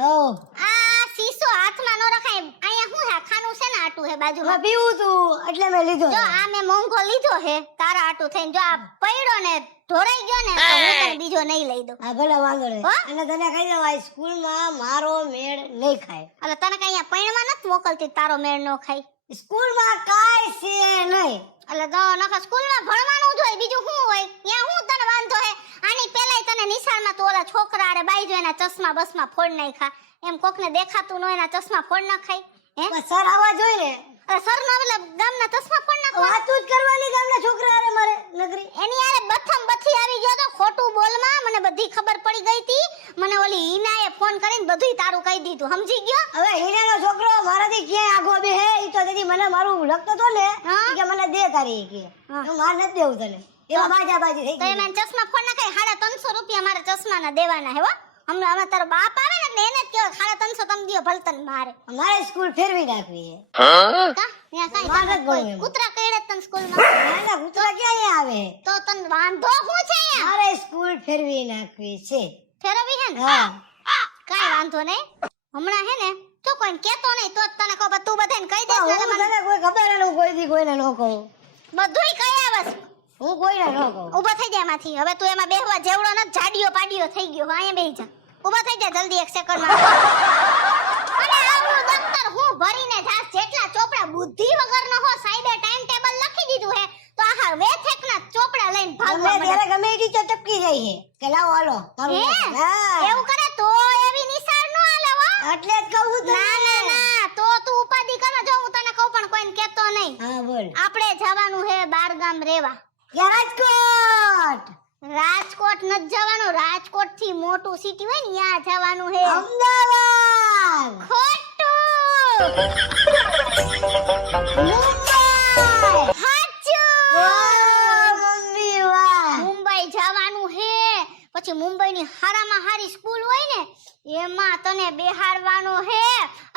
ઓ આ સીસો હાથમાં ન રખાય. અહીંયા શું હે? ખાનું છે ને આટું હે બાજુમાં. પીવું તું એટલે મેં લીધો. જો આ મેં મોંઘો લીધો હે તારા આટું થઈને. જો આ પડ્યો ને ઢોરાઈ ગયો ને તો હું તને બીજો નહીં લઈ દઉં. હા ભલે વાંધો નહીં. અને તને કહી દઉં આ સ્કૂલમાં મારો મેળ નહીં ખાય. એટલે તને કઈ અહીંયા પૈણમાં નથી મોકલતી તારો મેળ નો ખાય. સ્કૂલમાં કાઈ છે નહીં. એટલે તો નકર સ્કૂલમાં ભણવાનું જ હોય બીજું શું હોય? ત્યાં હું તને વાંધો હે? આની પહેલાય તને નિશાળમાં તો ઓલા છોકરા આરે બાઈજો એના ચશ્મા બસમાં ફોડ નાખ્યા. એમ કોકને દેખાતું ન એના ચશ્મા ફોડ નાખાય હે? સર આવા જોઈએ ને. અરે સર નો એટલે ગામના ચશ્મા ફોડ નાખવા. વાતું જ કરવાની ગામના છોકરા આરે મારે નગરી. એની આરે બથમ બથી આવી ગયો તો ખોટું બોલમાં. મને બધી ખબર પડી ગઈ હતી. મને ઓલી હિનાએ ફોન કરીને બધુંય તારું કહી દીધું. સમજી ગયો? હવે હિનાનો છોકરો મારાથી ક્યાં આગો બે હે? ઈ તો તેથી મને મારું લખતો તો ને કે મને દે તારી કે હું માર નથી દેવું તને. એમાં બાજાબાજી થઈ તો ગઈ. એમાં ચશ્મા ફોડ નાખાય. 350 રૂપિયા મારે ચશ્માના દેવાના હે હો. હમણાં તારો બાપ આવે ને એટલે એને જ કહેવાય 350 તમે દિયો ભલતન મારે. મારે સ્કૂલ ફેરવી નાખવી હે. કા ત્યાં કાઈ મારે જ કોઈ ગણવું. કૂતરા કઈડે તને સ્કૂલમાં? ના ના કૂતરા ક્યાં આવે? તો તને વાંધો શું છે અહીંયા? મારે સ્કૂલ ફેરવી નાખવી છે. ફેરવી હે ને? હા કાઈ વાંધો નહીં. હમણાં હે ને તો કોઈને કહેતો નહીં તો જ તને કહું. તું બધાને કહી દેસ ને હું એટલે મને તને કોઈ ખબર ન કોઈ દી કોઈને ન કહું. બધુંય કહી આવસ. હું કોઈને ન કહું. ઊભા થઈ જા એમાંથી. હવે તું એમાં બેહવા જેવડો ન જાડિયો પાડિયો થઈ ગયો. અહીંયા બેહી જા. ઊભા થઈ જા જલ્દી 1 સેકન્ડમાં. અને આવડું દફતર હું ભરીને જાસ જેટલા ચોપડા બુદ્ધિ વગરનો હો. સાહેબે ટાઈમ ટેબલ લખી દીધું હે તો આખા વેથેકના ચોપડા લઈને ભાગવા ગમે ત્યારે ગમે એ ટીચર ટપકી જાય છે કે લાવો હાલો મારું હે? લખો. હા એવું કરે તો એવી નિશાળ નો હાલે હો. એટલે જ કહું તને. ના ના ના તો તું ઉપાધિ કરવા જો હું તને કહું પણ કોઈને કહેતો નહીં. હા બોલ. આપણે જવાનું હે બાર ગામ રેવા. ક્યાં? રાજકોટ. રાજકોટ ન જવાનું. રાજકોટ થી મોટું સિટી હોય ને ત્યાં જવાનું હે. અમદાવાદ. ખોટું. મુંબઈ. સાચું. વાહ મમ્મી વાહ. મુંબઈ જવાનું હે. પછી મુંબઈની હારામાં હારી સ્કૂલ હોય ને એમાં તને બેહાડવાનો હે.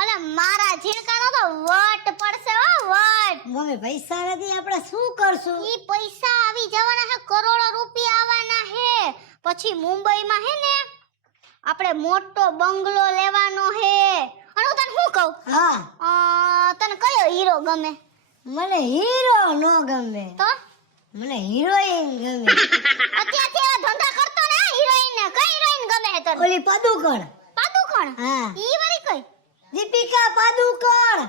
અલે મારા ઝીણકાનો તો વટ પડશે હો વટ. મમ્મી પૈસા નથી આપણે શું કરશું? ઈ પૈસા આવી જવાના હે. કરોડો રૂપિયા આવવાના હે. પછી મુંબઈમાં હે ને આપણે મોટો બંગલો લેવાનો હે. અને હું તને શું કહું? હા તને કયો હીરો ગમે? મને હીરો નો ગમે. તો મને હિરોઈન ગમે. અત્યારથી એવા ધંધા કરતો ને હિરોઈન ને. કઈ હિરોઈન ગમે હે તને? ઓલી પાદુકોણ. પાદુકોણ? હા ઈ વાળી કઈ? દીપિકા પાદુકોણ.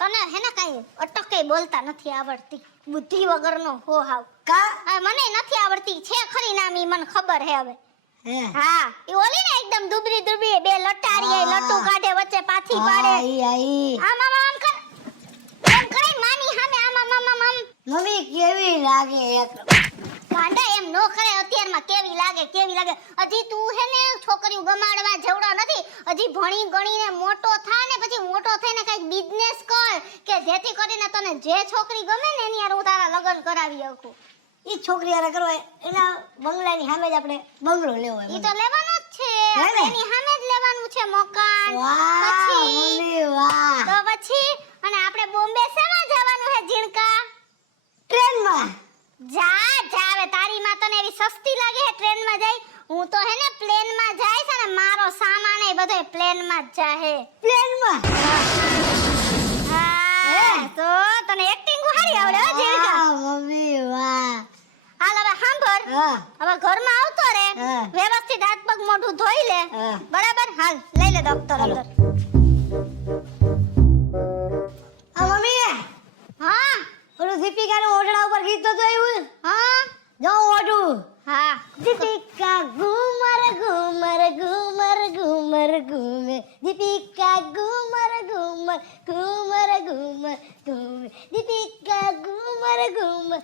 તને હે ને કઈ અટકે બોલતા નથી આવડતી. બુદ્ધિ વગરનો હો હાવ. કા? આ મને નથી આવડતી. છે ખરી નામ ઈ મને ખબર હે હવે. હે હા ઈ ઓલી ને એકદમ દુબળી દુબળી બે લટારી હા. લટ્ટુ કાઢે વચ્ચે પાછી પાડે. આઈ આમ આમ આમ કર. એમ કરે માની સામે આમ આમ આમ આમ આમ. મમ્મી કેવી લાગે એક. ગાંડા એમ નો કરે. અત્યારમાં કેવી લાગે કેવી લાગે. હજી તું હે ને છોકરીઓ ગમાડવા જેવડો નથી. હજી ભણી ગણીને મોટો થા ને પછી મોટો થઈને કઈક બિઝનેસ કર કે જેથી કરીને તને જે છોકરી ગમે ને એની હારે હું તારા લગ્ન કરાવી શકું. ઈ છોકરી હારે કરવા એના બંગલાની સામે જ આપણે બંગલો લેવો ઈ તો લેવાનો જ છે. હે ને? એની સામે જ લેવાનું છે મકાન. વાહ પછી મમ્મી વાહ. તો પછી અને આપણે બોમ્બે શેમાં જવાનું હે ઝીણકા? ટ્રેનમાં. જા જાવે તારી માં તને એવી સસ્તી લાગે હે ટ્રેનમાં જાય? હું તો હે ને પ્લેનમાં જાય છે ને મારો સામાન એ બધો પ્લેનમાં જ જાહે. પ્લેનમાં. હા તો તને એક્ટિંગ હારી આવડે હો ઝીણકા. વાહ મમ્મી વાહ. હાલ હવે સાંભળ. હા હવે ઘરમાં આવતો રે. હા. વ્યવસ્થિત હાથ પગ મોઢું ધોઈ લે. હા. બરાબર? હાલ લઈ લે દફતર હાલો. અંદર. આ મમ્મી હા ઓલું દીપિકાનું ઓઢણા ઉપર ગીત તો આવ્યું. હા જો ઓઢું. હા દીપિકા ઘુમર ઘુમર ઘુમર ઘુમર ઘુમે. દીપિકા ઘુમર ઘુમર ઘુમર ઘુમર ઘુમે. દીપિકા ઘુમર ઘુમર.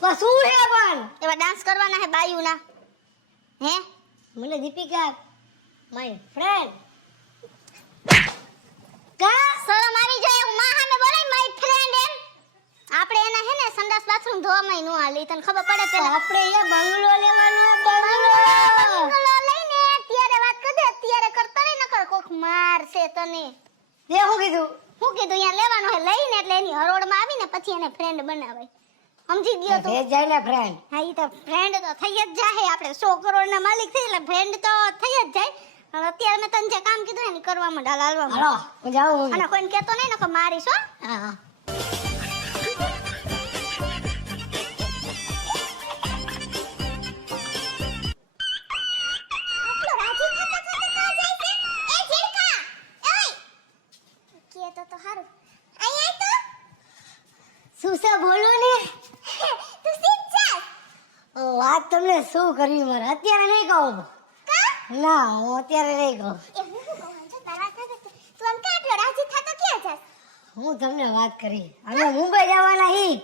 બસ શું હે પણ? એવા ડાન્સ કરવાના હે બાયુના. હે મને દીપિકા માય ફ્રેન્ડ. કા? શરમ આવી જાય એવું માં સામે બોલાય માય ફ્રેન્ડ એમ. આપણે એના હે ને સંડાસ બાથરૂમ ધોવામાં નો હાલી. તને ખબર પડે તો પેલા આપણે એ બંગલો લેવાનો બંગલો. બંગલો લઈને ત્યારે વાત કરજે. અત્યારે કરતા રે નકર કોક મારશે તને. તે હું કીધું? હું કીધું અહીંયા લેવાનો હે લઈને એટલે એની હરોળમાં આવીને પછી એને ફ્રેન્ડ બનાવાય. સમજી ગયો તું ભેજ જાય ને ફ્રેન્ડ. હા ઈ તો ફ્રેન્ડ તો થઈ જ જાય આપણે 100 કરોડના માલિક થઈ એટલે ફ્રેન્ડ તો થઈ જ જાય પણ અત્યારે મેં તને જે કામ કીધું ને એ કરવા માંડ હાલવા હાલો હું જાઉં. અને કોઈને કહેતો નહીં ને કે મારીશ હો હા હા. આટલો રાજી થતો થતો કા જાય છે એ ઝીણકા ઓય કે તો હારું આય આય તો શું છે બોલો ને. તું સીધ જા ઓ વાત તમને શું કરવી મારે અત્યારે નહીં કહું. કા ના હું અત્યારે નહીં કહું. એ હું શું કહું છું તારા સાથે તું આમ કે આટલો રાજી થતો ક્યાં જાસ હું તમને વાત કરી અમે મુંબઈ જવાના હી.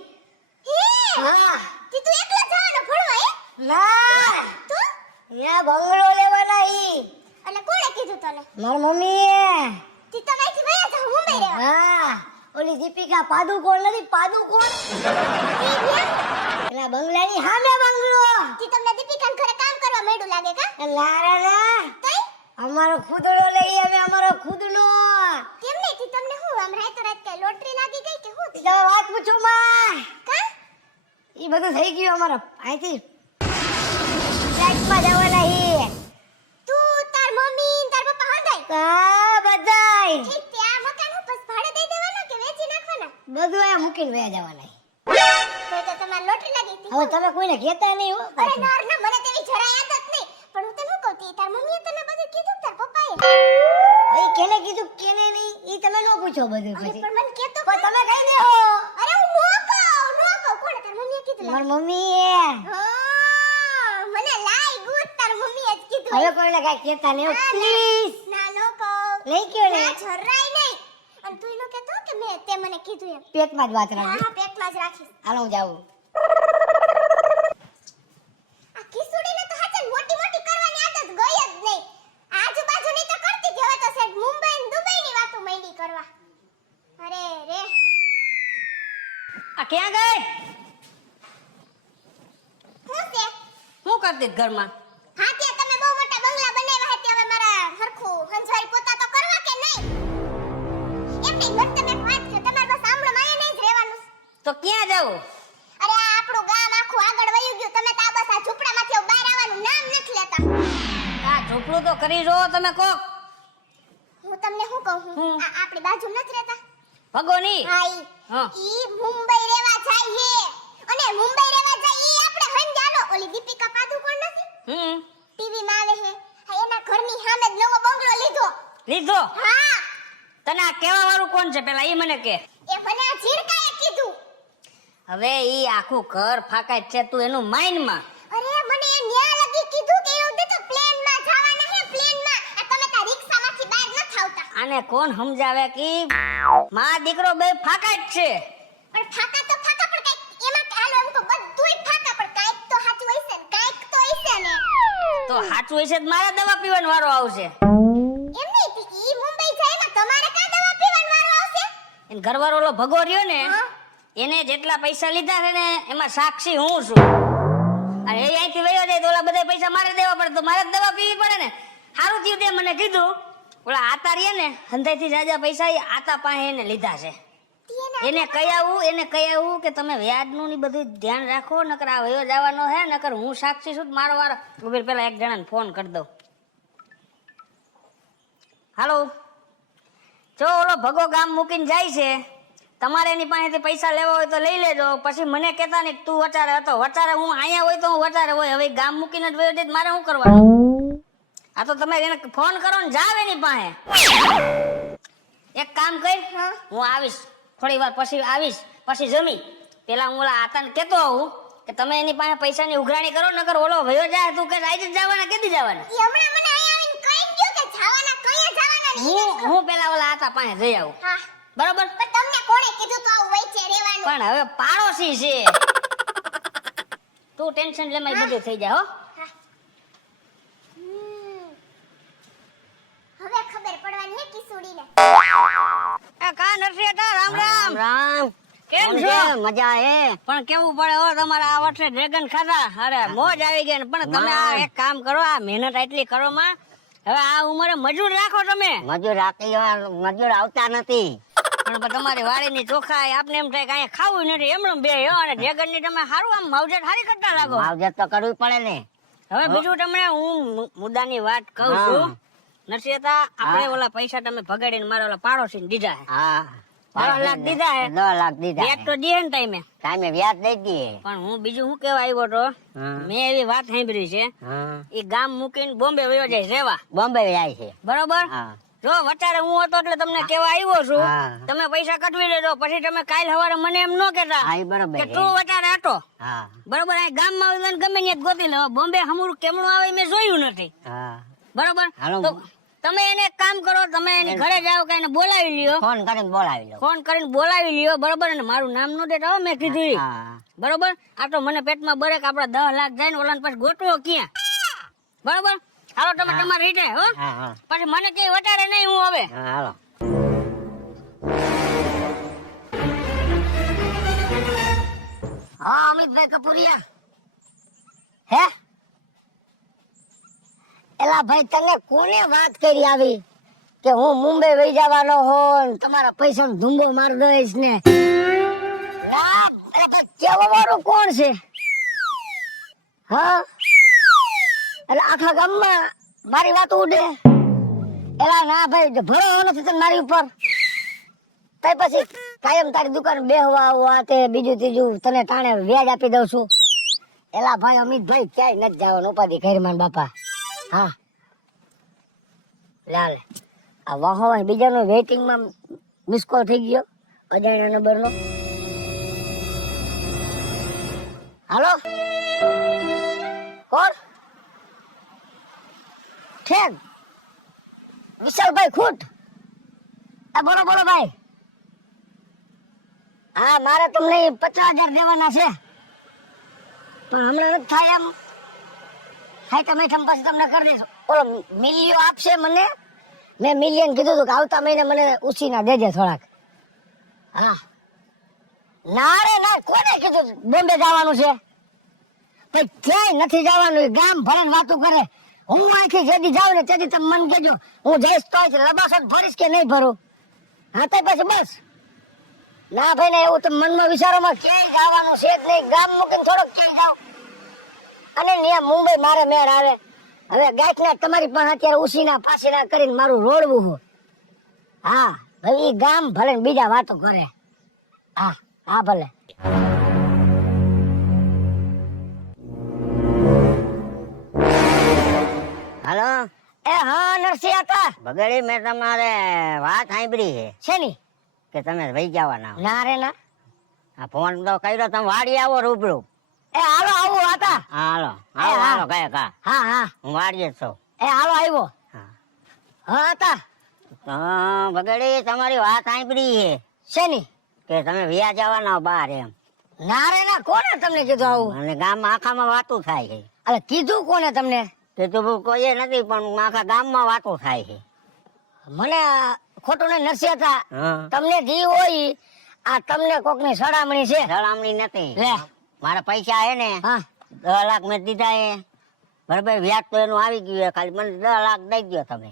હે હા તી તું એકલો જવાનો ભણવા હે ના તું ત્યાં બંગલો લેવાના હી. એટલે કોણે કીધું તને મારી મમ્મીએ. તી તમે અહીંથી વયા જાવ મુંબઈ રહેવા હા ઓલી દીપિકા પાદુકોણ નથી પાદુકોણ ઈ ન્યા એના બંગલાની સામે બંગલો. તી તમને દીપિકાના ઘરે કામ કરવા મેડું લાગે કા લારા ના તઈ અમારો ખુદડો લઈએ અમે અમારો ખુદનો. કેમ નહીં તી તમને હું આમ રાતો રાત કઈ લોટરી લાગી ગઈ કે હું ઈ તમે વાત પૂછો માં. કા ઈ બધું થઈ ગયું અમારો અહીંથી ફ્લાઇટમાં જવાના હી. તું તાર મમ્મી ને તાર પપ્પા હંધાય કા બધાય ઠીક તે આ મકાન હું બસ ભાડે દઈ દેવાના કે વેચી નાખવાના બધું આ મૂકીને વયા જવાના હી. તો તમારે લોટરી લાગી હતી હવે તમે કોઈને કહેતા નહીં હો. અરે નાર ના મને તેવી જરા યાદ જ નહીં પણ હું તને શું કહું તી તાર મમ્મીએ તને બધું કીધું તાર પપ્પાએ ભાઈ કેને કીધું કેને નહીં ઈ તમે નો પૂછો બધું અરે પછી. પણ મને કેતો પણ તમે કહી દેહો. અરે હું નો કહું કોણે તાર મમ્મીએ કીધું મારી મમ્મીએ. હા મને લાઈ ગુડ તાર મમ્મીએ જ કીધું હવે કોઈને કાંઈ કહેતા નહીં ના, પ્લીઝ. ના નો કહું નહીં કયો ને ના જરાય નહીં અને તું એનો કહેતો કે મેં તે મને કીધું એમ પેટમાં જ વાત હા રાખજો. હા પેટમાં જ રાખીશ હાલો હું જાઉં. આ ખીસુડીને તો હાચે મોટી મોટી કરવાની આદત ગઈ જ નહીં આજુબાજુની તો કરતી જ હવે તો સેટ મુંબઈ ને દુબઈની વાતો માંડી કરવા અરે રે આ ક્યાં ગઈ? હું છે શું કરતી હતી ઘરમાં? હા ત્યાં તમે બહુ મોટા બંગલા બનાવ્યા છે હવે મારા હરખું હંસારી પોતા તો કરવા કે નહીં એમ નહીં મને તમે એક વાત કહો તમારે બસ આમળો માયા નહીં જ રહેવાનું છે. તો ક્યાં જાવું? અરે આ આપણું ગામ આખું આગળ વયું ગયું તમે તો આ બસ આ ઝૂંપડામાંથી બહાર આવવાનું નામ નથી લેતા આ ઝૂંપડું તો કરી જો તમે કોક. હું તમને શું કહું હું? આ આપણી બાજુ નથી રહેતા ભગોની. હા હા. ઈ મુંબઈ રહેવા જાય હે અને મુંબઈ રહેવા જાય ઈ આપણે હંજાલો ઓલી દીપિકા પાદુકોણ નથી ટીવી માં આવે હે હા એના ઘરની સામે જ નવો બંગલો લીધો લીધો? હા તને આ કહેવા વાળું કોણ છે પેલા ઈ મને કે. એ મને આ ઝીણકાએ કીધું હવે ઈ આખું ઘર ફાકાય છે તું એનું માઇન્ડમાં. અરે મને એ ન્યા લગી કીધું કે એવું તો પ્લેન માં જવાના હે પ્લેન માં આ તમે તા રિક્ષામાંથી બહાર ન થાવતા આને કોણ સમજાવે કે માં દીકરો બે ફાકાય જ છે. પણ ફાકા તો ફાકા પણ કાઈ એમાં હાલો એમ તો બધુંય ફાકા પણ કાઈક તો સાચું હશે ને કાઈક તો હશે ને તો સાચું હશે તો મારા દવા પીવાનો વારો આવશે. એમ નહીં ઈ મુંબઈ જાય એમાં તમારે કા દવા પીવાનો વારો આવશે એને ઘરવાળો ઓલો ભગો રહ્યો ને હા. એને જેટલા પૈસા લીધા છે ને એમાં સાક્ષી હું છું. અને એ અહીંથી વયો જાય તો ઓલા બધા પૈસા મારે દેવા પડે તો મારે જ દવા પીવી પડે ને. સારું થયું તે મને કીધું ઓલા આતા રહ્યા ને હંધાઈથી જાજા પૈસા એ આતા પાસે એને લીધા છે. એને કહી આવું કે તમે વ્યાજનું ની બધું ધ્યાન રાખો નકર આ વયો જવાનો હે નકર હું સાક્ષી છું તો મારો વારો ઉભી પેલા એક જણાને ફોન કરી દઉં. હાલો જો ઓલો ભગો ગામ મૂકીને જાય છે તમારે એની પાસેથી પૈસા લેવા હોય તો લઈ લેજો પછી મને કહેતા નહીં તું વચારે હતો વચારે હું અહીંયા હોય તો હું વચારે હોય હવે ગામ મૂકીને જ વયો જાય તો મારે શું કરવાનું? આ તો તમે એને ફોન કરો ને જાવ એની પાસે. એક કામ કર હું આવીશ થોડી વાર પછી આવીશ પછી જમી પેલા હું ઓલા આતાને કહેતો આવું કે તમે એની પાસે પૈસાની ઉઘરાણી કરો નકર ઓલો વયો જાય તું કે આજે જ જવાના કેદી જવાના? ઈ હમણાં મને અહીંયા આવીને કહી ગયો કે જવાના કયા જવાના નહીં હું પેલા ઓલા આતા પાસે જઈ આવું હા બરાબર. પણ તમને કોણે કીધું તો આવું વચ્ચે રહેવાનું પણ હવે પાડોશી છે તું ટેન્શન લેમાં બધું થઈ જાય હો. હવે ખબર પડવાની હે કિસુડીને એ કા નરસિંહ રામ રામ રામ. કેમ છો? મજા હે પણ કેવું પડે હો તમારે આ વર્ષે ડ્રેગન ખાધા અરે મોજ આવી ગઈ ને પણ તમે આ એક કામ કરો આ મહેનત આટલી કરો માં હવે આ ઉંમરે મજૂર રાખો તમે. મજૂર આવતા નથી. પણ તમારી વાડીની ચોખાઈ આપને એમ થાય કે અહીંયા ખાવું નથી એમનું બે અને ડ્રેગનની તમે સારું આમ માવજત સારી કરતા લાગો. માવજત તો કરવી પડે ને. હવે બીજું તમને હું મુદ્દાની વાત કહું છું. નથી હતા આપણે ઓલા પૈસા તમે ભગાડીને મારા ઓલા પાડોશીને દીધા છે. હા 10 લાખ દીધા છે. 10 લાખ દીધા. વ્યાજ તો દે ને ટાઈમે. ટાઈમે વ્યાજ દઈ દઈએ. પણ હું બીજું શું કેવા આવ્યો તો મેં એવી વાત સાંભળી છે એ ગામ મૂકીને બોમ્બે વયો જાય રેવા. બોમ્બે જાય છે. બરોબર. હા જો વચારે હું હતો એટલે તમને કેવા આવ્યો છું. હા. તમે પૈસા કટવી લેજો પછી તમે કાલ સવારે મને એમ ન કહેતા હા, ઈ બરોબર કે છે. તું વચારે હતો. હા બરોબર. આ ગામમાં આવીને ગમે ત્યાં ગોતી લો. બોમ્બે હમુરું કેમણું આવે મેં જોયું નથી. હા બરોબર. હાલો. તો તમે એને એક કામ કરો, તમે એની ઘરે જાઓ કે એને બોલાવી લ્યો. ફોન કરીને બોલાવી લો. ફોન કરીને બોલાવી લ્યો. બરોબર. અને મારું નામ નો દેતા હો મેં કીધું ઈ. હા બરોબર. આ તો મને પેટમાં બરે કે આપડા 10 લાખ જાય ને ઓલાને પછી ગોતવો ક્યાં. બરોબર. હાલો તમે તમારી રીતે હો. હા હા પછી મને કઈ વટારે નહીં હું હવે. હા હાલો. હા અમિતભાઈ કપૂરિયા હે એલા ભાઈ તને કોને વાત કરી આવી કે હું મુંબઈ વહી જવાનો હો ને તમારા પૈસાનો ધુંબો મારી દઈશ ને ના અરે ભાઈ કેવા વાળું કોણ છે હા એટલે આખા ગામમાં મારી વાત ઉડે એલા ના ભાઈ ભરો નથી તને મારી ઉપર તઈ પછી કાયમ તારી દુકાન બેહવા આવવા તે બીજું ત્રીજું તને તાણે વ્યાજ આપી દઉં છું એલા ભાઈ અમિતભાઈ ક્યાંય નથી જવાનું ઉપાધિ ઘરમાં બાપા હા લાલ આ વાહો બીજાનો વેઇટિંગમાં મિસ કોલ થઈ ગયો અજાણ્યા નંબરનો હાલો કોણ ઠેક વિશાલભાઈ ખૂટ આ બોલો બોલો ભાઈ હા મારે તમને 50,000 દેવાના છે પણ હમણાં નથી થાય એમ થાય તમે પછી તમને કરી દઈશું ઓલો મિલિયો આપશે મને મેં મિલિયન કીધું હતું કે આવતા મહિને મને ઉછીના દેજે થોડાક હા ના રે ના કોને કીધું બોમ્બે જવાનું છે ભાઈ ક્યાંય નથી જવાનું ગામ ભરીને વાતું કરે હું અહીંથી જેદી જાઉં ને તેથી તમે મને કહેજો હું જઈશ તો રબાસત ભરીશ કે નહીં ભરું હા તો પછી બસ ના ભાઈ ને એવું તો મનમાં વિચારોમાં ક્યાંય જવાનું છે જ નહીં ગામ મૂકીને થોડોક ક્યાંય જાવ અને ત્યાં મુંબઈ મારે મેળ આવે હવે ગાંઠના તમારી પાસે અત્યારે ઉસીના પાસીના કરીને મારું રોડવું હું હા ભાઈ ઈ ગામ ભલે ને બીજા વાતો કરે હા હા ભલે હાલો. એ હા નરસિંહ હતા બગડી મેં તમારે વાત સાંભળી છે શેની કે તમે વહી જવાના. ના રે ના આ ફોન તો કર્યો તમે વાડી આવો રૂબરૂ. એ હાલો આવું હતા હા હાલો હાલો હા. હાલો કયા કા હા હા હું વાડીએ જ છું. એ હાલો આવ્યો હા હા હતા તો બગડી તમારી વાત સાંભળી છે શેની કે તમે વ્યા જવાના બહાર એમ. ના રે ના કોને તમને કીધું આવું અને ગામમાં આખામાં વાતું થાય છે. અરે કીધું કોને તમને કીધું કોઈ નથી પણ આખા ગામમાં વાતું થાય છે. મને ખોટું ને નરસિંહ હતા હા તમને જી હોય આ તમને કોક ની સડામણી છે સલામણી નથી. લે મારા પૈસા હે ને હા 10 લાખ મેં દીધા એ બરાબર. વ્યાજ તો એનું આવી ગયું છે. ખાલી મને 10 લાખ દઈ દો તમે.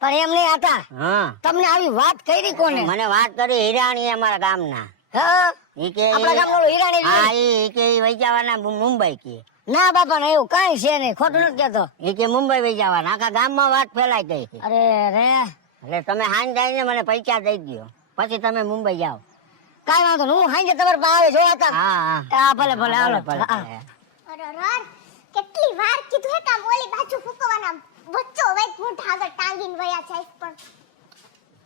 પણ એમ નહીં હતા હા તમને આવી વાત કરી કોને મને વાત કરી હિરાણી અમારા ગામના. હા ઈ કે આપણા ગામનો ઓલો હિરાણી હા જ ઈ કે ઈ વહી જવાના મુંબઈ કે. ના બાપા ના એવું કાંઈ છે નહીં ખોટું નથી કહેતો ઈ કે મુંબઈ વહી જવાના. આખા ગામમાં વાત ફેલાઈ ગઈ છે. અરે રે એટલે તમે હાંજ જઈને મને પૈસા દઈ દો પછી તમે મુંબઈ જાઓ. કાંઈ વાંધો નહીં હું હાંજે તમારે પાસે આવે જોયા હતા હા હા હા ભલે ભલે હાલો ભલે, હા. ભલે. અરર કેટલી વાર કીધું હે કામ ઓલી બાજુ ફૂકવાના વચ્ચો વચ મોઢા આગળ ટાંગીને વયા જાય પણ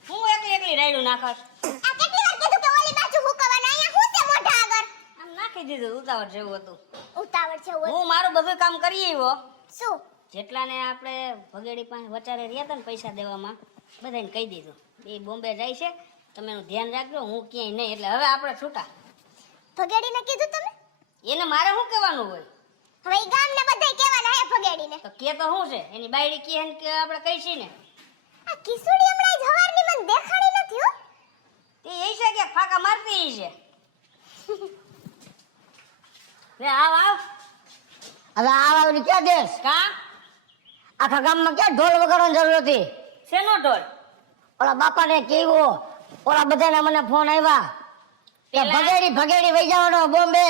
હું એકલી રાયડું નાખસ. આ કેટલી વાર કીધું કે ઓલી બાજુ ફૂકવાના અહીંયા હું છે મોઢા આગળ આમ નાખી દીધું ઉતાવળ જેવું હતું. ઉતાવળ છે ઓય હું મારું બધું કામ કરી આવ્યો. શું જેટલાને આપણે ભગેડી પાસે વચારે રહ્યા હતા ને પૈસા દેવામાં બધાને કહી દીધું એ બોમ્બે જાય છે તમે એનું ધ્યાન રાખજો હું ક્યાંય નહીં. એટલે હવે આપણે છૂટા. ભગેડીને કીધું તમે એને મારે શું કહેવાનું હોય હવે ઈ ગામને બધાય કહેવાના હે ભગેડીને તો કે તો શું છે એની બાયડી કહે ને કે આપણે કહીશી ને આ કિસુડી હમણાં જવારની મને દેખાડી નથી હો તે એ છે કે ફાકા મારતી ઈ છે. લે આવ આવ હવે આ આવડી ક્યાં દેશ કા આખા ગામમાં ક્યાં ઢોલ વગાડવાની જરૂર હતી શેનો ઢોલ ઓલા બાપાને કેવો ઓલા બધાના મને ફોન આવ્યા કે ભગેડી વહી જવાનો બોમ્બે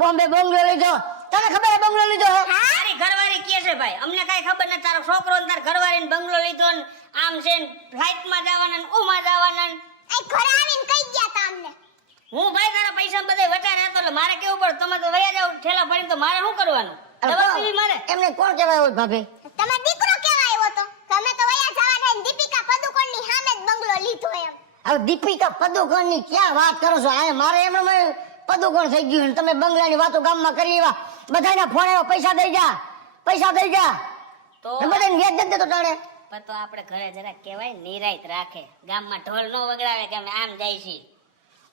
બંગલો લીધો. તને ખબર બંગલો લીધો હે? તારી ઘરવાળી કે છે ભાઈ, અમને કાઈ ખબર નથી. તારો છોકરો ને તાર ઘરવાળીને બંગલો લીધો ને આમ છે ને ફ્લાઇટમાં જવાના ને ઉમાં જવાના ને. એ ઘરે આવીને કહી ગયા તા અમને. હું ભાઈ તારા પૈસા બધે વચારે હતો એટલે મારે કેવું પડે, તમે તો વયા જાવ ઠેલા ભરીને, તો મારે શું કરવાનું? દવા પીવી મારે? એમને કોણ કહેવાય હોય ભાભી? તમારો દીકરો કેવા આવ્યો તો તમે તો વયા જવાના ને દીપિકા પદુકોણની સામે જ બંગલો લીધો એમ. હવે દીપિકા પદુકોણની ક્યાં વાત કરો છો? આ મારે એમને પદુકોણ થઈ ગયું ને તમે બંગલાની વાતો ગામમાં કરી એવા બધાના ફોન આવ્યો, પૈસા દઈ જા તો બધાને વ્યાજ દઈ દેતો તાણે. પણ તો આપણે ઘરે જરા કહેવાય નિરાયત રાખે, ગામમાં ઢોલ ન વગડાવે કે અમે આમ જાય છીએ.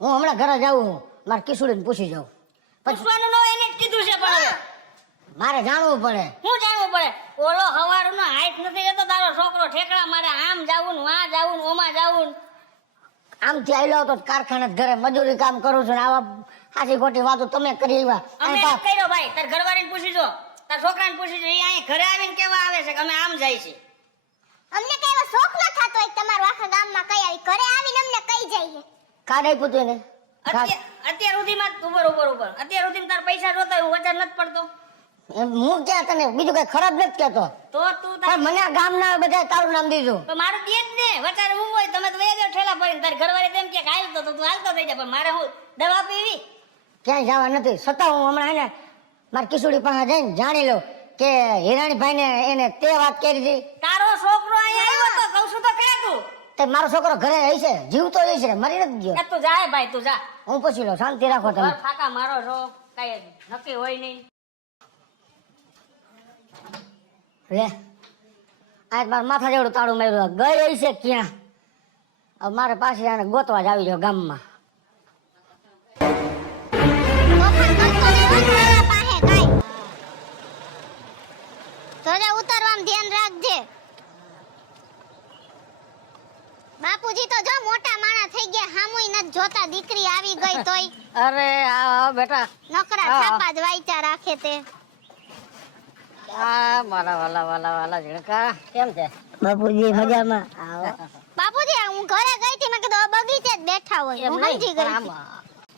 હું હમણાં ઘરે જાઉં છું, મારે કિશોરીને પૂછી જાઉં. પૂછવાનું ન હોય એને જ કીધું છે. પણ હવે મારે જાણવું પડે. શું જાણવું પડે? ઓલો હવારનો હાઈટ નથી રહેતો તારો છોકરો, ઠેકડા મારે આમ જાવું ને વાં જાવું ને ઓમાં જાવું ને. આમથી આવેલો તો કારખાને ઘરે મજૂરી કામ કરું છું ને આવા હાચી ખોટી વાતો તમે કરી આવ્યા. અમે નથી કર્યો ભાઈ, તાર ઘરવાળીને પૂછી જો, તાર છોકરાને પૂછી જો, એ અહીંયા ઘરે આવીને કેવા આવે છે કે અમે આમ જાય છે. અમને કઈ એવો શોખ ન થતો હોય તમારું આખા ગામમાં કઈ આવી ઘરે આવીને અમને કઈ જઈએ. કાર્ડ આપ્યું તું એને? અત્યાર સુધીમાં ઉપર અત્યાર સુધીમાં તાર પૈસા જોતા હું વચન નથી પડતો. હું ક્યાં તને બીજું કઈ ખરાબ નથી કહેતો, તો તું પણ મને આ ગામના બધા તારું નામ દીધું. તો મારું દે જ ને, વચારે હું હોય તમે તો વયા જાવ ઠેલા ભરીને, તારી ઘરવાળી તેમ કે હાલતો તો તું હાલતો થઈ જા, પણ મારે હું દવા પીવી? ક્યાંય જવા નથી. છતાં હું હમણાં એને મારી કિશોરી પાસે જઈને જાણી લઉં કે હિરાણીભાઈ ને એને તે વાત કરી હતી. તારો છોકરો અહીંયા આવ્યો તો કહું છું તો ખરા તું. તે મારો છોકરો ઘરે હશે, જીવતો હશે, મરી નથી ગયો. એ તું જાય ભાઈ, તું જા. હું પૂછી લઉં, શાંતિ રાખો તમે. ઘર ફાકા મારો છો, કઈ નક્કી હોય નહીં. લે આ મારા માથા જેવડું તાળું માર્યું, ગઈ હશે ક્યાં? હવે મારે પાછી આને ગોતવા જ આવી જાવ ગામમાં. ધોજા ઉતારવામાં ધ્યાન રાખજે. બાપુજી તો જો મોટા માણા થઈ ગયા, હામુય નથી જોતા, દીકરી આવી ગઈ તોય અરે આવો બેટા. નકરા છાપા જ વાંચ્યા રાખે તે. આ મારા વાલા ઝીણકા કેમ છે? બાપુજી મજામાં? આવો. બાપુજી હું ઘરે ગઈ હતી, મેં કીધું બગીચે જ બેઠા હોય, હું સમજી ગઈ હતી.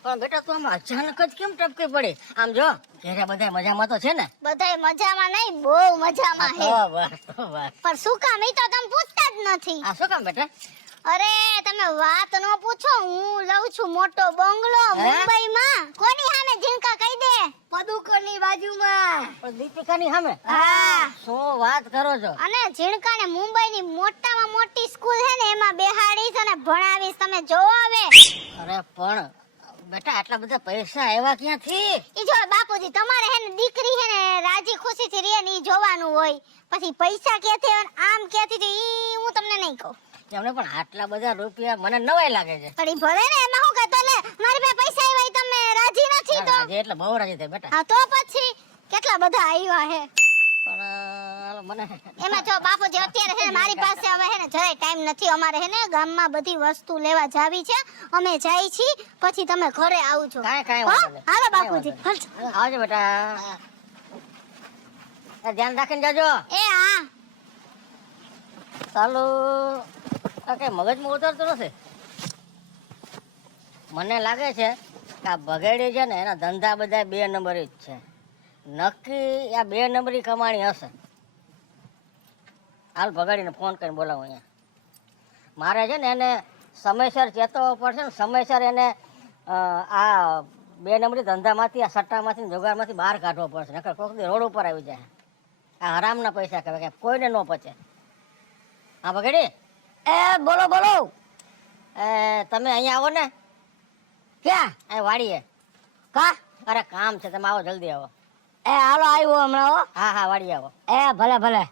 પણ બેટા તું આમ અચાનક જ કેમ ટપકી પડી? આમ જો ઘરે બધા મજામાં તો છે ને? બધાય મજામાં નહીં, બહુ મજામાં હે. પણ શું કામ ઈ તો તમે પૂછતા જ નથી. આ શું કામ બેટા? અરે તમે વાત નો પૂછો, હું લઉં છું મોટો બંગલો મુંબઈમાં. કોની સામે ઝીણકા કહી દે? પદુકોણની બાજુમાં. પણ દીપિકાની સામે? હા. શું વાત કરો છો? અને ઝીણકાને મુંબઈની મોટામાં મોટી સ્કૂલ છે ને એમાં બેહાડીશ અને ભણાવીશ, તમે જોવો હવે. અરે પણ બેટા આટલા બધા પૈસા આવ્યા ક્યાંથી? ઈ જો બાપુજી તમારે હે ને દીકરી હે ને રાજી ખુશીથી રહે ને ઈ જોવાનું હોય, પછી પૈસા ક્યાંથી આવે ને આમ ક્યાંથી ઈ હું તમને નહીં કહું. એમને પણ આટલા બધા રૂપિયા મને નવાઈ લાગે છે. પણ ઈ ભલે ને એમાં હું કહેતો લે મારી પાસે પૈસા આવ્યા ઈ તમે રાજી નથી તો? આજે એટલે બહુ રાજી થઈ બેટા. હા તો પછી કેટલા બધા આવ્યા હે. પણ મને એમાં જો બાપુજી અત્યારે હે ને મારી પાસે હવે હે ને જરાય ટાઈમ નથી, અમારે હે ને ગામમાં બધી વસ્તુ લેવા જાવી છે, અમે જાય છી, પછી તમે ઘરે આવજો. કાંઈ હો? વાંધો નહીં. હાલો બાપુજી હાલ. આવજો બેટા. ધ્યાન રાખીને જાજો. એ હા. ચાલો કઈ મગજમાં ઉતરતું નથી. મને લાગે છે કે આ ભગેડી છે ને એના ધંધા બધા 2 નંબરી જ છે. નક્કી આ 2 નંબરી કમાણી હશે. હાલ ભગાડીને ફોન કરીને બોલાવો અહીંયા. મારે છે ને એને સમયસર ચેતવવો પડશે ને, સમયસર એને આ 2 નંબરી ધંધામાંથી, આ સટ્ટામાંથી, જુગારમાંથી બહાર કાઢવો પડશે, નકર કોઈક દી રોડ ઉપર આવી જાય. આ હરામના પૈસા કહેવાય, કે કોઈને ન પચે. હા ભગેડી. એ બોલો બોલો. તમે અહીંયા આવો ને. ક્યાં? એ વાડીએ. કા? અરે કામ છે, તમે આવો જલ્દી આવો. એ હાલો આવ્યો હમણાં. હા હા વાડીએ આવો. એ ભલે ભલે.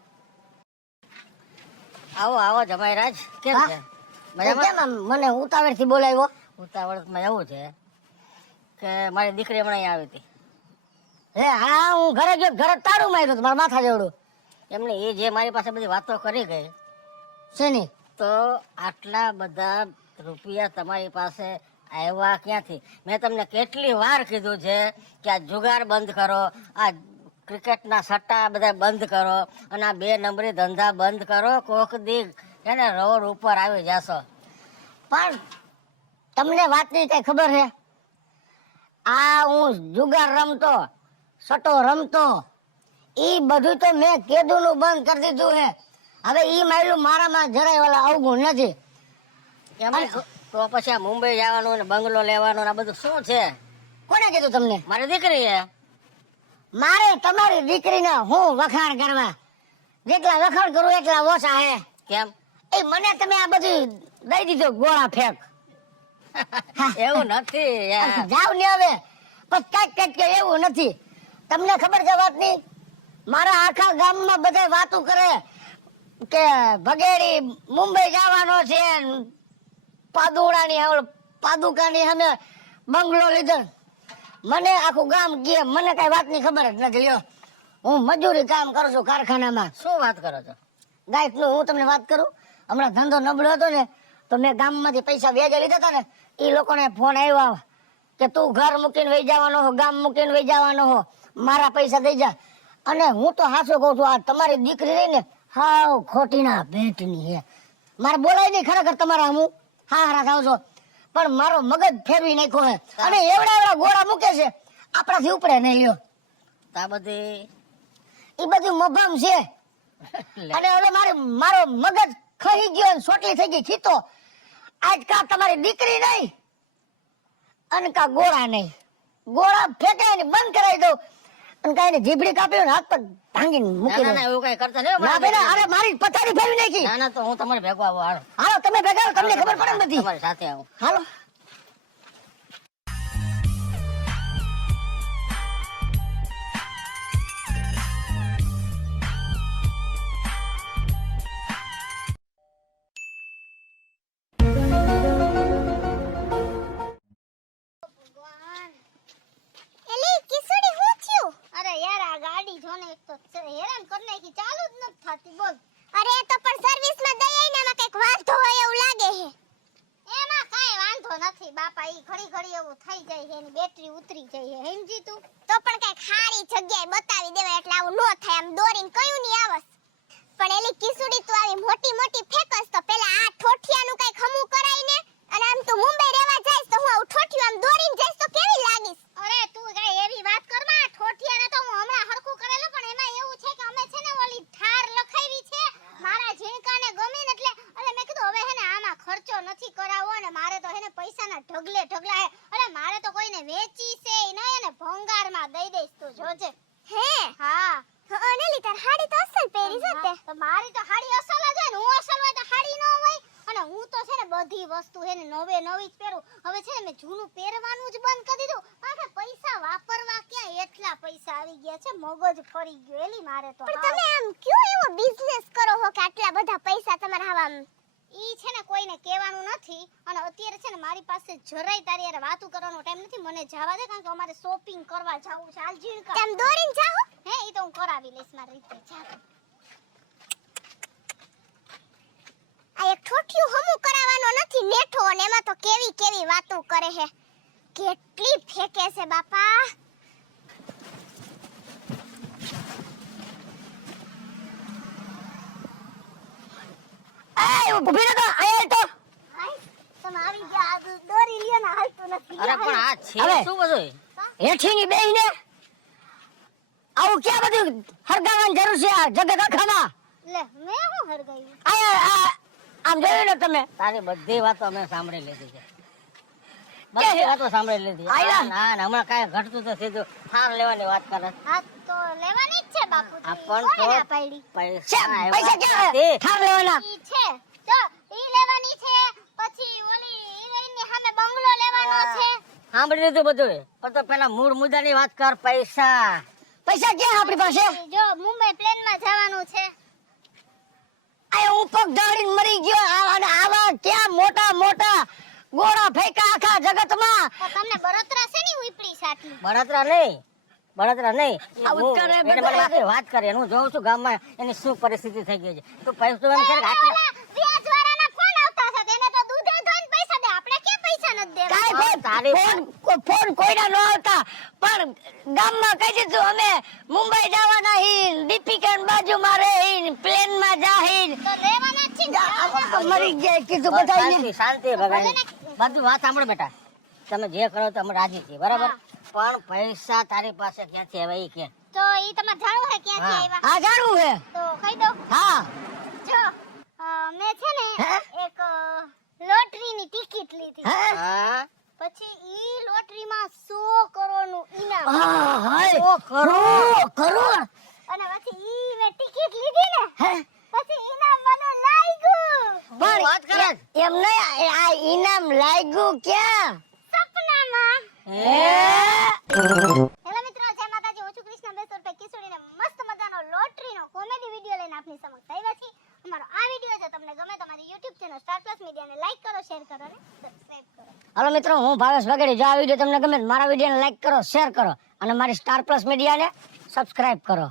આવો આવો જમાઈરાજ. કેમ છે? મજામાં? મને ઉતાવળથી બોલાવ્યો. ઉતાવળમાં એવું છે કે મારી દીકરી હમણાં અહીંયા આવી હતી. હે હા, હું ઘરે ગયો, ઘરે તાળું માર્યું હતું મારા માથા જેવડું. એમને એ જે મારી પાસે બધી વાતો કરી ગઈ શેની, તો આટલા બધા રૂપિયા તમારી પાસે આવ્યા ક્યાંથી? મેં તમને કેટલી વાર કીધું છે કે આ જુગાર બંધ કરો, આ ક્રિકેટના સટ્ટા બધા બંધ કરો, અને આ 2 નંબરી ધંધા બંધ કરો. કોક દી એને રોડ ઉપર આવી જશો. પણ તમને વાતની કઈ ખબર છે? આ હું જુગાર રમતો, સટો રમતો, ઈ બધું તો મેં કેદુનું બંધ કરી દીધું છે. હવે ઈ માયલું મારામાં જરાય વાલા અવગુણ નથી. એમ તો પછી આ મુંબઈ જવાનું ને બંગલો લેવાનો ને આ બધું શું છે? કોને કીધું તમને? મારી દીકરી છે. મારે તમારી દીકરીને હું વખાણ કરવા, જેટલા વખાણ કરું એટલા ઓછા હે. કેમ? એ મને તમે આ બધું દઈ દીધો ગોળા ફેંક. એવું નથી યાર. જાવ ને હવે પછી કઈક કે એવું નથી. તમને ખબર છે વાતની? મારા આખા ગામમાં બધા વાતો કરે કે ભગેડી મુંબઈ જવાનો છે, પાદુકાની અમે બંગલો લીધો. મને આખું ગામ કહે, મને કઈ વાતની ખબર જ નથી. લ્યો, હું મજૂરી કામ કરું છું કારખાનામાં. શું વાત કરો છો? ગાયકનું હું તમને વાત કરું, હમણાં ધંધો નબળો હતો ને તો મેં ગામમાંથી પૈસા વ્યાજે લીધા હતા ને, એ લોકોને ફોન આવ્યા કે તું ઘર મૂકીને વહી જવાનો હો, ગામ મૂકીને વહી જવાનો હો, મારા પૈસા દઈ જા. અને હું તો હાચું કહું છું, આ તમારી દીકરી રહી ને હાવ ખોટીના ભેટની હે. મારે બોલાય નહીં ખરેખર તમારા, હું હારા થાવ છો, પણ મારો મગજ ફેરવી નાખ્યો હે. અને એવડા ગોળા મૂકે છે, આપણાથી ઉપડે નહીં. લ્યો, આ બધી એ બધું મભામ છે. અને હવે મારો મગજ ખહી ગયો ને સોટલી થઈ ગઈ ખીતો. આજ કા તમારી દીકરી નહીં અને કા ગોળા નહીં. ગોળા ફેંકાય ને બંધ કરાવી દઉં અને કાંઈ જીભડી કાપી ને હાથ પર ભાંગીને મૂકી ના દઉં. ના એવું કઈ કરતા નહીં. ના બેટા, અરે મારી પથારી ફેરવી નાખી. ના ના તો હું તમારે ભેગો આવું. હાલો હાલો તમે ભેગા આવો, તમને ખબર પડે ને બધી. તમારી સાથે આવું. હાલો. એલી કિસુડી હું થયું? અરે યાર આ ગાડી જોને એક તો હેરાન કર નાખી, ચાલુ જ નથી થાતી. બોલ. અરે તો પણ સર્વિસમાં દઈ આઈને આમાં કઈક વાંધો હોય એવું લાગે છે. એમાં કાઈ વાંધો નથી બાપા, ઈ ઘડી એવું થઈ જાય છે, એની બેટરી ઉતરી જાય છે, સમજી તું? તો પણ કઈક સારી જગ્યાએ બતાવી દેવાય એટલે આવું ન થાય. આમ દોરીને કયું ની આવસ. પણ એલી કિસુડી તું આવી મોટી ફેકસ તો પેલા આ ઠોઠિયાનું કઈક હમું કરાય ને. અને આમ તું મુંબઈ રહેવા જાઈસ તો હું આવું ઠોઠિયું આમ દોરીને જાઈસ તો કેવી લાગીશ? અરે તું કઈ એવી વાત કરમાં, ઠોઠિયાને તો હું હમણાં હરખું કરેલું, પણ એમાં એવું છે કે અમે છે ને ઓલી ઠાર લખાવી છે મારા ઝીણકાને ગમે ને, એટલે મેં કીધું હવે હે ને આમાં ખર્ચો નથી કરાવવો ને મારે તો હે ને પૈસાના ઢગલા હે. અરે મારે તો કોઈને વેચી છે નહીં, અને ભંગારમાં દઈ દઈશ, તું જોજે. હે હા અને લી તાર હાડી તો અસલ પહેરી છે તે. તો મારી તો હાડી અસલ જ હોય ને, હું અસલ હોય તો હાડી ન હોય. અને હું તો છે ને બધી વસ્તુ હે ને નવી જ પહેરું. હવે છે ને મેં જૂનું પહેરવાનું જ બંધ કરી દીધું, કારણ કે પૈસા વાપરવા ક્યાં એટલા પૈસા આવી ગયા છે, મગજ ફરી ગયો એલી મારે તો. પણ તમે આમ ક્યો એવો બિઝનેસ કરો હો કે આટલા બધા પૈસા તમારા આમ? ઈ છે ને કોઈને કહેવાનું નથી, અને અત્યારે છે ને મારી પાસે જરાય તારી યાર વાતું કરવાનો ટાઈમ નથી. મને જવા દે, કારણ કે અમારે શોપિંગ કરવા જાવું છે. હાલ જીણકા તેમ દોરીને જાઓ. હે ઈ તો હું કરાવી લઈશ મારી રીતે. જા આ એક ઠોઠિયું હમું કરાવવાનો નથી નેઠો, અને એમાં તો કેવી વાતો કરે છે, કેટલી ફેકે છે બાપા. એ ઊભી રહો, આયા તો. તમે આવી ગયા, દોરી લ્યો ને હાલતું નથી. અરે પણ આ છે હવે. શું બધું? હેઠીની બેહીને આવું ક્યાં બધું હરગાવાની જરૂર છે આ જગત આખામાં? લે મેં હું હરગાયું? આમ જોયું ને તમે? તારી બધી વાતો અમે સાંભળી લીધી છે. બધી વાતો સાંભળી લીધી. આયા. ના ના હમણાં કાંઈ ઘટતું તો સીધું થાર લેવાની વાત કરે. હા તો લેવાની જ છે બાપુ. આ પણ કોણે તો ના પાડી? પૈસા ક્યાં હે? ઠાર લેવાના. ઈ છે જો ઈ લેવાની છે, પછી ઓલી હિરોઈનની સામે બંગલો લેવાનો છે. સાંભળી લીધું બધું, પણ તો પેલા મૂળ મુદ્દાની વાત કર. પૈસા ક્યાં આપણી પાસે? જો મુંબઈ પ્લેનમાં જવાનું છે. આ હું પગ ઢાળીને મરી ગયો. અને આવા ક્યાં મોટા ગોળા ફેંકા આખા જગતમાં. તો તમને બળતરા છે ની ઉપડી સાટી? બળતરા નહીં. આ ઉત્તરે એને મને આખી વાત કરી, હું જોઉં છું ગામમાં એની શું પરિસ્થિતિ થઈ ગઈ છે. તું પૈસા એમ કરે કે આટલા વ્યાજવાળાના ફોન આવતા છે, તેને તો દૂધે ધોઈને પૈસા દે, આપણે ક્યાં પૈસા નથી દેવા? કાંઈ તારી ફોન કોઈના ન આવતા, પણ ગામમાં કહી દીધું અમે મુંબઈ જવાના હીન, દીપિકા બાજુમાં રહે હીન, પ્લેનમાં જાહીન. તો લેવાના જ છે ને. મરી ગયા કીધું બધાને. શાંતિ ભગાઈ. બધું વાત સાંભળો બેટા, તમે જે કરો તો અમે રાજી છીએ, બરાબર? પણ પૈસા તારી પાસે ક્યાંથી આવે ઈ કે. તો ઈ તમારે જાણવું હે ક્યાંથી આવ્યા? હા જાણવું હે. તો કહી દો. હા જો મેં છે ને હે? એક લોટરીની ટિકિટ લીધી. હે? હા પછી ઈ લોટરીમાં 100 કરોડનું ઇનામ. હા હાય કરોડ અને પછી ઈ મેં ટિકિટ લીધી ને હે? પછી ઇનામ મને લાગ્યું પણ વાત કરે. એમ નહીં, આ ઇનામ લાગ્યું ક્યાં? સપનામાં. હે? હેલો મિત્રો, જય માતાજી. હું છું કૃષ્ણ બેસોર પે કિશોરીને મસ્ત મજાનો લોટરીનો કોમેડી વિડિયો લઈને આપની સમક્ષ આવ્યા છીએ. અમારો આ વિડિયો જો તમને ગમે તો મારી YouTube ચેનલ સ્ટાર પ્લસ મીડિયાને લાઈક કરો, શેર કરો અને સબસ્ક્રાઇબ કરો. હાલો મિત્રો, હું ભાવેશ વગેરે. જો આ વિડીયો તમને ગમે તો મારા વિડીયોને લાઈક કરો, શેર કરો અને મારી સ્ટાર પ્લસ મીડિયાને સબસ્ક્રાઇબ કરો.